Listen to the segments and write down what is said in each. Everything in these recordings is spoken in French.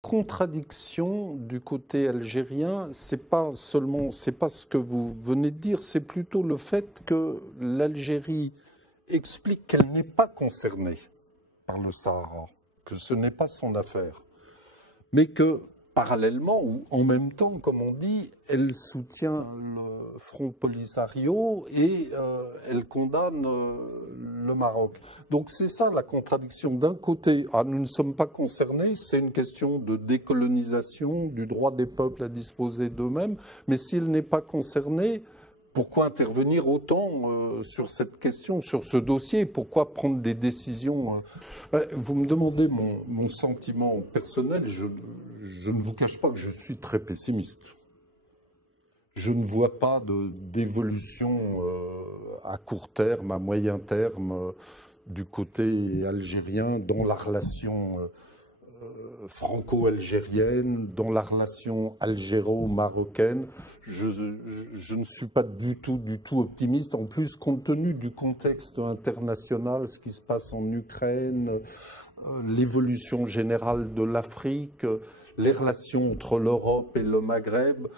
Contradiction du côté algérien, c'est pas ce que vous venez de dire, c'est plutôt le fait que l'Algérie explique qu'elle n'est pas concernée par le Sahara, que ce n'est pas son affaire, mais que parallèlement ou en même temps, comme on dit, elle soutient le Front Polisario et elle condamne le Maroc. Donc c'est ça la contradiction. D'un côté, nous ne sommes pas concernés, c'est une question de décolonisation, du droit des peuples à disposer d'eux-mêmes, mais s'il n'est pas concerné, pourquoi intervenir autant sur cette question, sur ce dossier? Pourquoi prendre des décisions? Vous me demandez mon sentiment personnel. Je ne vous cache pas que je suis très pessimiste. Je ne vois pas d'évolution à court terme, à moyen terme, du côté algérien dans la relation franco-algérienne, dans la relation algéro-marocaine. Je ne suis pas du tout optimiste. En plus, compte tenu du contexte international, ce qui se passe en Ukraine, l'évolution générale de l'Afrique, les relations entre l'Europe et le Maghreb,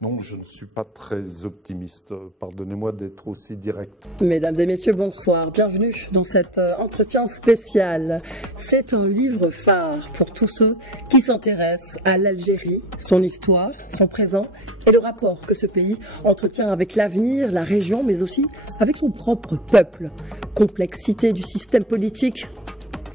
non, je ne suis pas très optimiste. Pardonnez-moi d'être aussi direct. Mesdames et messieurs, bonsoir. Bienvenue dans cet entretien spécial. C'est un livre phare pour tous ceux qui s'intéressent à l'Algérie, son histoire, son présent et le rapport que ce pays entretient avec l'avenir, la région, mais aussi avec son propre peuple. Complexité du système politique,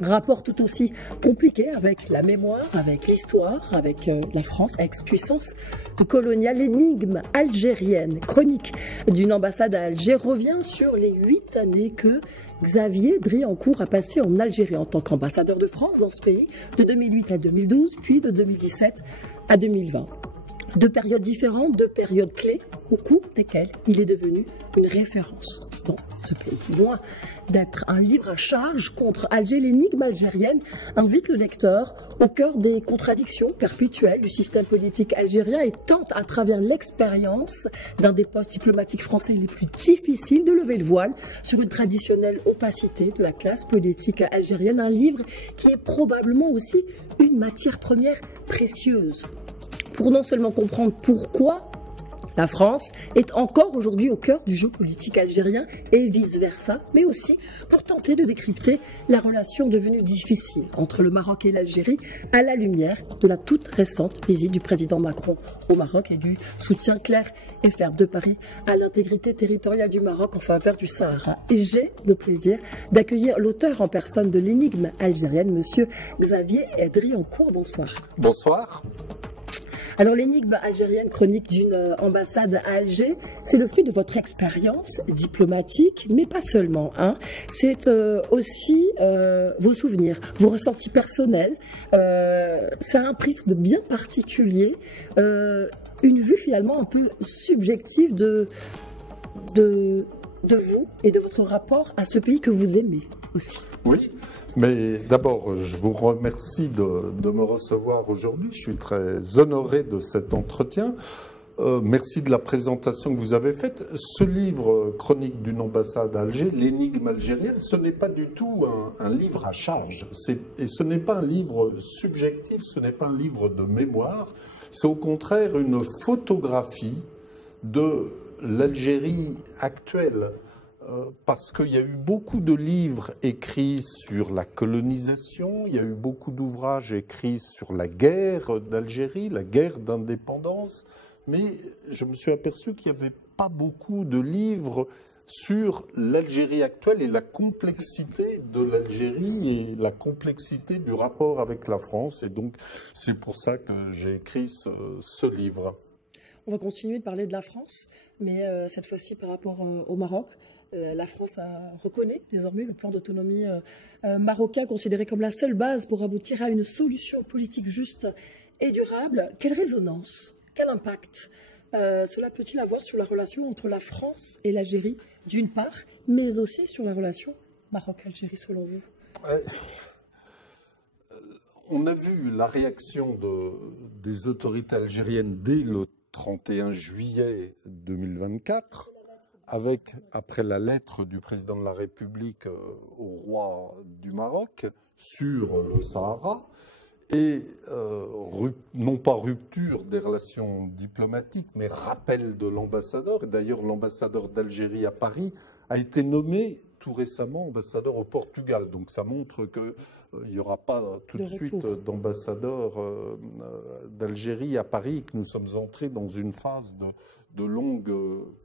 rapport tout aussi compliqué avec la mémoire, avec l'histoire, avec la France, ex-puissance coloniale, l'énigme algérienne, chronique d'une ambassade à Alger, revient sur les 8 années que Xavier Driancourt a passées en Algérie en tant qu'ambassadeur de France dans ce pays, de 2008 à 2012, puis de 2017 à 2020. 2 périodes différentes, 2 périodes clés, au cours desquelles il est devenu une référence dans ce pays. Loin d'être un livre à charge contre Alger, l'énigme algérienne invite le lecteur au cœur des contradictions perpétuelles du système politique algérien et tente, à travers l'expérience d'un des postes diplomatiques français les plus difficiles, de lever le voile sur une traditionnelle opacité de la classe politique algérienne. Un livre qui est probablement aussi une matière première précieuse pour non seulement comprendre pourquoi la France est encore aujourd'hui au cœur du jeu politique algérien et vice-versa, mais aussi pour tenter de décrypter la relation devenue difficile entre le Maroc et l'Algérie à la lumière de la toute récente visite du président Macron au Maroc et du soutien clair et ferme de Paris à l'intégrité territoriale du Maroc en faveur du Sahara. Et j'ai le plaisir d'accueillir l'auteur en personne de l'énigme algérienne, monsieur Xavier Driancourt. Bonsoir. Bonsoir. Alors l'énigme algérienne, chronique d'une ambassade à Alger, c'est le fruit de votre expérience diplomatique, mais pas seulement. C'est aussi vos souvenirs, vos ressentis personnels. C'est un prisme bien particulier, une vue finalement un peu subjective de vous et de votre rapport à ce pays que vous aimez aussi. Oui. Mais d'abord, je vous remercie de me recevoir aujourd'hui. Je suis très honoré de cet entretien. Merci de la présentation que vous avez faite. Ce livre, Chronique d'une ambassade à Alger, l'énigme algérienne, ce n'est pas du tout un livre à charge. Et ce n'est pas un livre subjectif, ce n'est pas un livre de mémoire. C'est au contraire une photographie de l'Algérie actuelle. Parce qu'il y a eu beaucoup de livres écrits sur la colonisation, il y a eu beaucoup d'ouvrages écrits sur la guerre d'Algérie, la guerre d'indépendance, mais je me suis aperçu qu'il n'y avait pas beaucoup de livres sur l'Algérie actuelle et la complexité de l'Algérie et la complexité du rapport avec la France. Et donc, c'est pour ça que j'ai écrit ce livre. On va continuer de parler de la France, mais cette fois-ci par rapport au Maroc. La France reconnaît désormais le plan d'autonomie marocain, considéré comme la seule base pour aboutir à une solution politique juste et durable. Quelle résonance, quel impact cela peut-il avoir sur la relation entre la France et l'Algérie, d'une part, mais aussi sur la relation Maroc-Algérie, selon vous? On a vu la réaction des autorités algériennes dès le 31 juillet 2024, après la lettre du président de la République au roi du Maroc sur le Sahara. et non pas rupture des relations diplomatiques, mais rappel de l'ambassadeur. Et d'ailleurs, l'ambassadeur d'Algérie à Paris a été nommé tout récemment ambassadeur au Portugal. Donc ça montre qu'il n'y aura pas tout de suite d'ambassadeur d'Algérie à Paris, que nous sommes entrés dans une phase de longue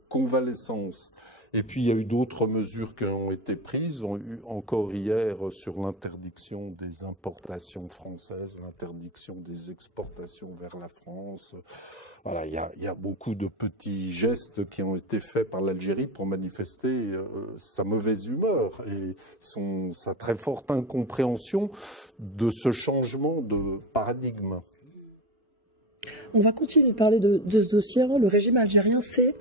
convalescence. Et puis, il y a eu d'autres mesures qui ont été prises. On a eu encore hier sur l'interdiction des importations françaises, l'interdiction des exportations vers la France. Voilà, il y a beaucoup de petits gestes qui ont été faits par l'Algérie pour manifester sa mauvaise humeur et sa très forte incompréhension de ce changement de paradigme. On va continuer de parler de ce dossier. Le régime algérien sait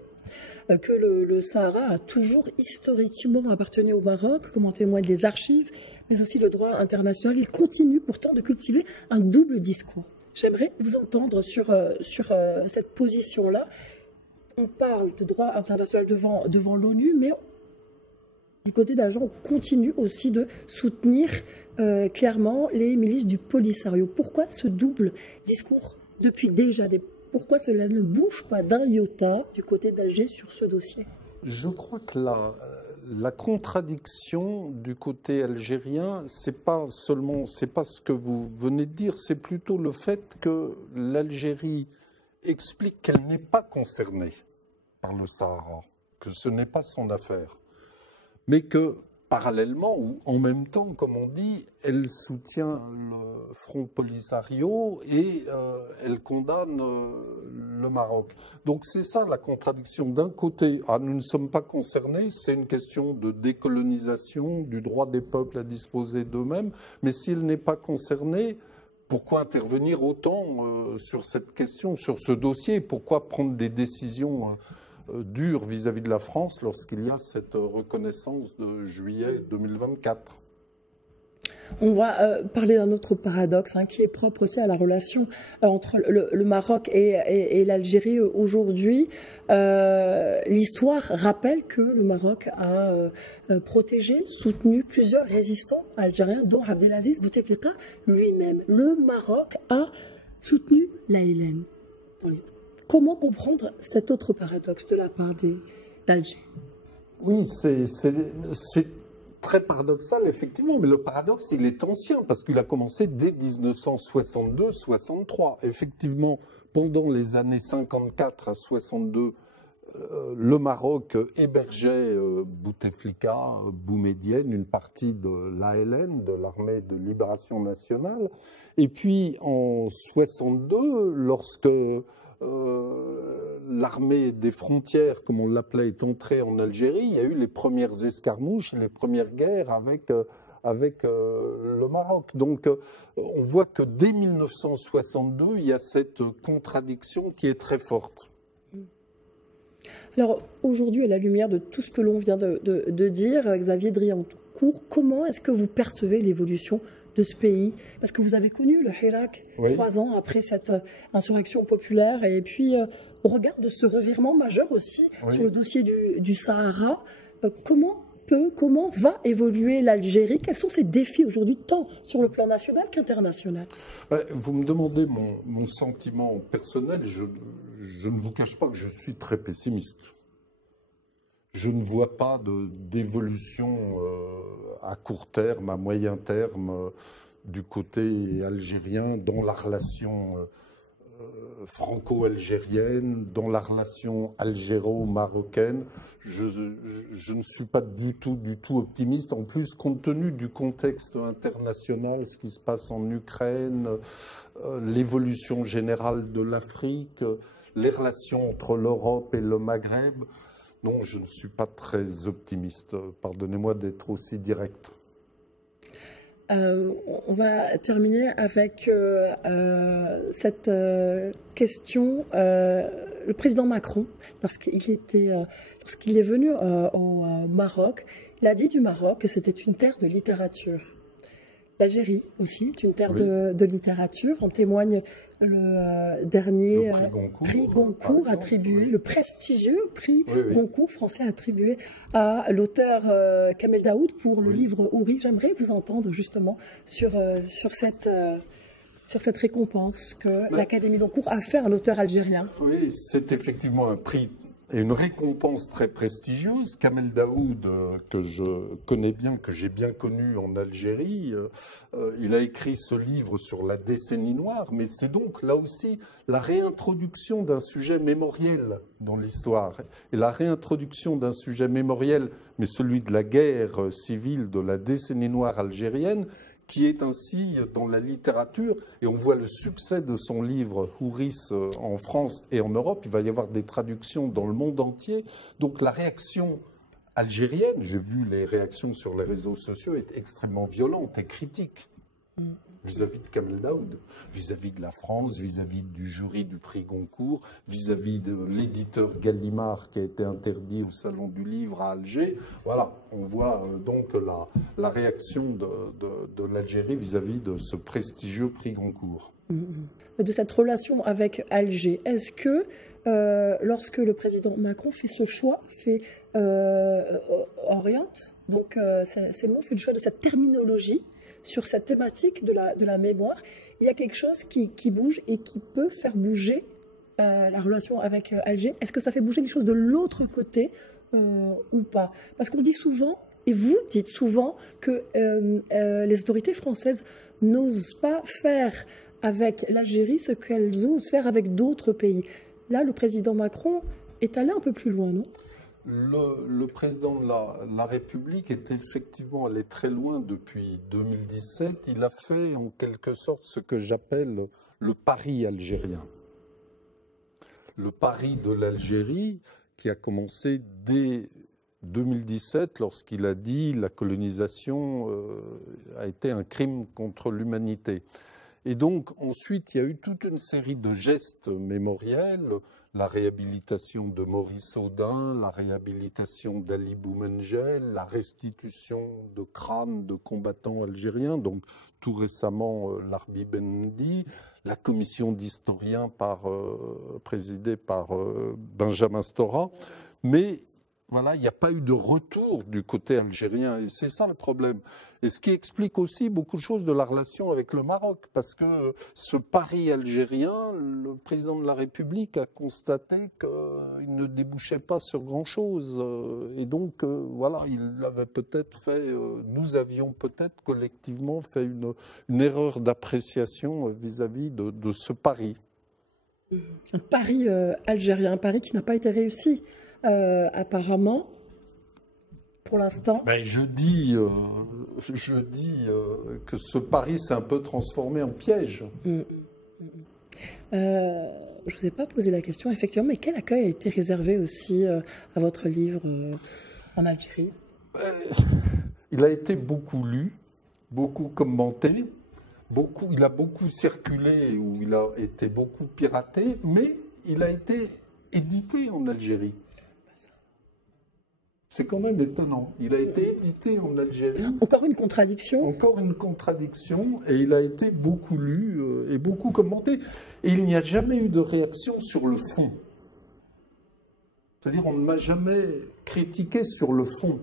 que le Sahara a toujours historiquement appartenu au Maroc, comme en témoignent les archives, mais aussi le droit international. Il continue pourtant de cultiver un double discours. J'aimerais vous entendre sur cette position-là. On parle de droit international devant l'ONU, mais du côté d'Alger, on continue aussi de soutenir clairement les milices du Polisario. Pourquoi ce double discours depuis déjà Pourquoi cela ne bouge pas d'un iota du côté d'Alger sur ce dossier? Je crois que la contradiction du côté algérien, c'est pas ce que vous venez de dire, c'est plutôt le fait que l'Algérie explique qu'elle n'est pas concernée par le Sahara, que ce n'est pas son affaire, mais que parallèlement ou en même temps, comme on dit, elle soutient le Front Polisario et elle condamne le Maroc. Donc c'est ça la contradiction. D'un côté, nous ne sommes pas concernés, c'est une question de décolonisation, du droit des peuples à disposer d'eux-mêmes, mais s'il n'est pas concerné, pourquoi intervenir autant sur cette question, sur ce dossier? Pourquoi prendre des décisions dure vis-à-vis de la France lorsqu'il y a cette reconnaissance de juillet 2024. On va parler d'un autre paradoxe qui est propre aussi à la relation entre le Maroc et l'Algérie aujourd'hui. L'histoire rappelle que le Maroc a protégé, soutenu plusieurs résistants algériens, dont Abdelaziz Bouteflika lui-même. Le Maroc a soutenu l'ALN. Comment comprendre cet autre paradoxe de la part d'Alger? Oui, c'est très paradoxal, effectivement, mais le paradoxe, il est ancien, parce qu'il a commencé dès 1962-63. Effectivement, pendant les années 54 à 62, le Maroc hébergeait Bouteflika, Boumedienne, une partie de l'ALN, de l'Armée de Libération Nationale. Et puis, en 62, lorsque l'armée des frontières, comme on l'appelait, est entrée en Algérie, il y a eu les premières escarmouches, les premières guerres avec le Maroc. Donc on voit que dès 1962, il y a cette contradiction qui est très forte. Alors aujourd'hui, à la lumière de tout ce que l'on vient de dire, Xavier Driancourt, comment est-ce que vous percevez l'évolution de ce pays? Parce que vous avez connu le Hirak 3 ans après cette insurrection populaire, et puis au regard de ce revirement majeur aussi sur le dossier du Sahara, comment va évoluer l'Algérie? Quels sont ses défis aujourd'hui, tant sur le plan national qu'international? Vous me demandez mon sentiment personnel. Je ne vous cache pas que je suis très pessimiste. Je ne vois pas d'évolution à court terme, à moyen terme, du côté algérien dans la relation franco-algérienne, dans la relation algéro-marocaine. Je ne suis pas du tout optimiste. En plus, compte tenu du contexte international, ce qui se passe en Ukraine, l'évolution générale de l'Afrique, les relations entre l'Europe et le Maghreb, non, je ne suis pas très optimiste. Pardonnez-moi d'être aussi direct. On va terminer avec cette question. Le président Macron, lorsqu'il est venu au Maroc, il a dit du Maroc que c'était une terre de littérature. L'Algérie aussi est une terre de littérature. En témoigne le dernier prix Goncourt attribué, le prestigieux prix Goncourt français attribué à l'auteur Kamel Daoud pour le livre Houri. J'aimerais vous entendre justement sur sur cette récompense que l'Académie Goncourt a fait à un auteur algérien. Oui, c'est effectivement un prix et une récompense très prestigieuse. Kamel Daoud, que je connais bien, que j'ai bien connu en Algérie, il a écrit ce livre sur la décennie noire, mais c'est donc là aussi la réintroduction d'un sujet mémoriel dans l'histoire. Et la réintroduction d'un sujet mémoriel, mais celui de la guerre civile de la décennie noire algérienne, qui est ainsi dans la littérature, et on voit le succès de son livre Houris en France et en Europe. Il va y avoir des traductions dans le monde entier. Donc la réaction algérienne, j'ai vu les réactions sur les réseaux sociaux, est extrêmement violente et critique vis-à-vis de Kamel Daoud, vis-à-vis de la France, vis-à-vis du jury du prix Goncourt, vis-à-vis de l'éditeur Gallimard qui a été interdit au Salon du Livre à Alger. Voilà, on voit donc la réaction de l'Algérie vis-à-vis de ce prestigieux prix Goncourt. De cette relation avec Alger, est-ce que lorsque le président Macron fait ce choix, oriente, donc ces mots, fait le choix de cette terminologie sur cette thématique de la mémoire, il y a quelque chose qui bouge et qui peut faire bouger la relation avec Alger. Est-ce que ça fait bouger les choses de l'autre côté ou pas? Parce qu'on dit souvent, et vous dites souvent, que les autorités françaises n'osent pas faire avec l'Algérie ce qu'elles osent faire avec d'autres pays. Là, le président Macron est allé un peu plus loin, non ? Le président de la République est effectivement allé très loin depuis 2017. Il a fait en quelque sorte ce que j'appelle le pari algérien. Le pari de l'Algérie qui a commencé dès 2017 lorsqu'il a dit la colonisation a été un crime contre l'humanité. Et donc ensuite il y a eu toute une série de gestes mémoriels, la réhabilitation de Maurice Audin, la réhabilitation d'Ali Boumengel, la restitution de crânes de combattants algériens, donc tout récemment Larbi Bendi, la commission d'historiens présidée par Benjamin Stora, mais voilà, il n'y a pas eu de retour du côté algérien et c'est ça le problème. Et ce qui explique aussi beaucoup de choses de la relation avec le Maroc, parce que ce pari algérien, le président de la République a constaté qu'il ne débouchait pas sur grand-chose. Et donc, voilà, il avait peut-être fait, nous avions peut-être collectivement fait une erreur d'appréciation vis-à-vis de ce pari. Un pari algérien, un pari qui n'a pas été réussi. Apparemment, pour l'instant. Ben, je dis que ce pari s'est un peu transformé en piège. Je ne vous ai pas posé la question, effectivement, mais quel accueil a été réservé aussi à votre livre en Algérie? Il a été beaucoup lu, beaucoup commenté, il a beaucoup circulé ou il a été beaucoup piraté, mais il a été édité en Algérie. C'est quand même étonnant. Il a été édité en Algérie. Encore une contradiction. Encore une contradiction. Et il a été beaucoup lu et beaucoup commenté. Et il n'y a jamais eu de réaction sur le fond. C'est-à-dire, on ne m'a jamais critiqué sur le fond.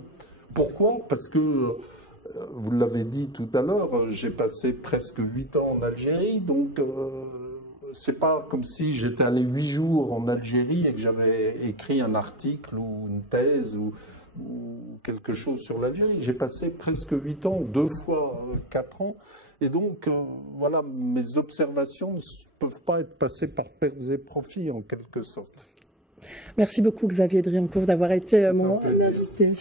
Pourquoi ? Parce que, vous l'avez dit tout à l'heure, j'ai passé presque 8 ans en Algérie. Donc, c'est pas comme si j'étais allé 8 jours en Algérie et que j'avais écrit un article ou une thèse ou quelque chose sur l'Algérie. J'ai passé presque 8 ans, 2 fois 4 ans. Et donc, voilà, mes observations ne peuvent pas être passées par pertes et profits, en quelque sorte. Merci beaucoup, Xavier Driancourt, d'avoir été mon invité.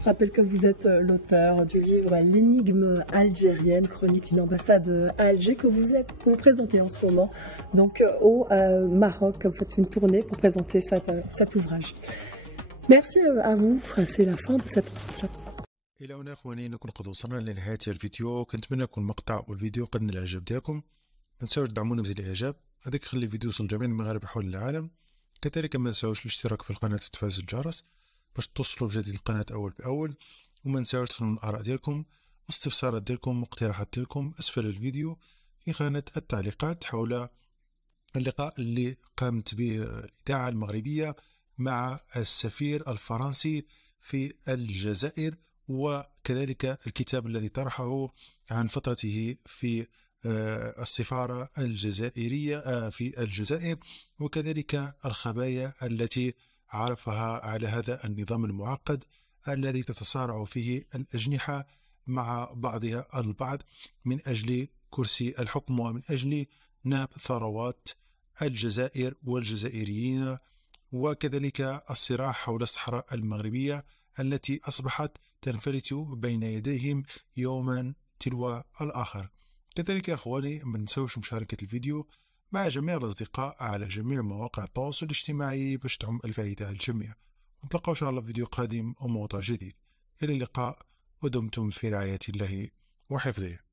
Je rappelle que vous êtes l'auteur du livre L'énigme algérienne, chronique d'une ambassade à Alger, que vous présentez en ce moment donc, au Maroc. Vous faites une tournée pour présenter cet ouvrage. Merci à vous. C'est la fin de cet entretien. إلى هنا أخواني نكون قد وصلنا لنهاية الفيديو. كنتمنى يكون المقطع والفيديو قد نال الإعجاب ديالكم. ما تنساوش تدعمونا بزر الإعجاب، هذاك يخلي الفيديو يوصل لجميع المغاربة حول العالم. كذلك ما تنساوش الاشتراك في القناة وتفعيل الجرس باش توصلوا بجديد القناة أول بأول. وما تنساوش تخلوا الآراء ديالكم واستفسارات ديالكم واقتراحات ديالكم أسفل الفيديو في خانة التعليقات حول اللقاء اللي قامت به الإذاعة المغربية مع السفير الفرنسي في الجزائر، وكذلك الكتاب الذي طرحه عن فترته في السفارة الجزائرية في الجزائر، وكذلك الخبايا التي عرفها على هذا النظام المعقد الذي تتصارع فيه الأجنحة مع بعضها البعض من أجل كرسي الحكم ومن أجل نهب ثروات الجزائر والجزائريين، وكذلك الصراع حول الصحراء المغربية التي أصبحت تنفلت بين يديهم يوما تلو الآخر. كذلك يا أخواني ما تنسوش مشاركة الفيديو مع جميع الأصدقاء على جميع مواقع التواصل الاجتماعي باش تعم الفائدة الجميع. نتلقى إن شاء الله في فيديو قادم وموضوع جديد. إلى اللقاء ودمتم في رعاية الله وحفظه.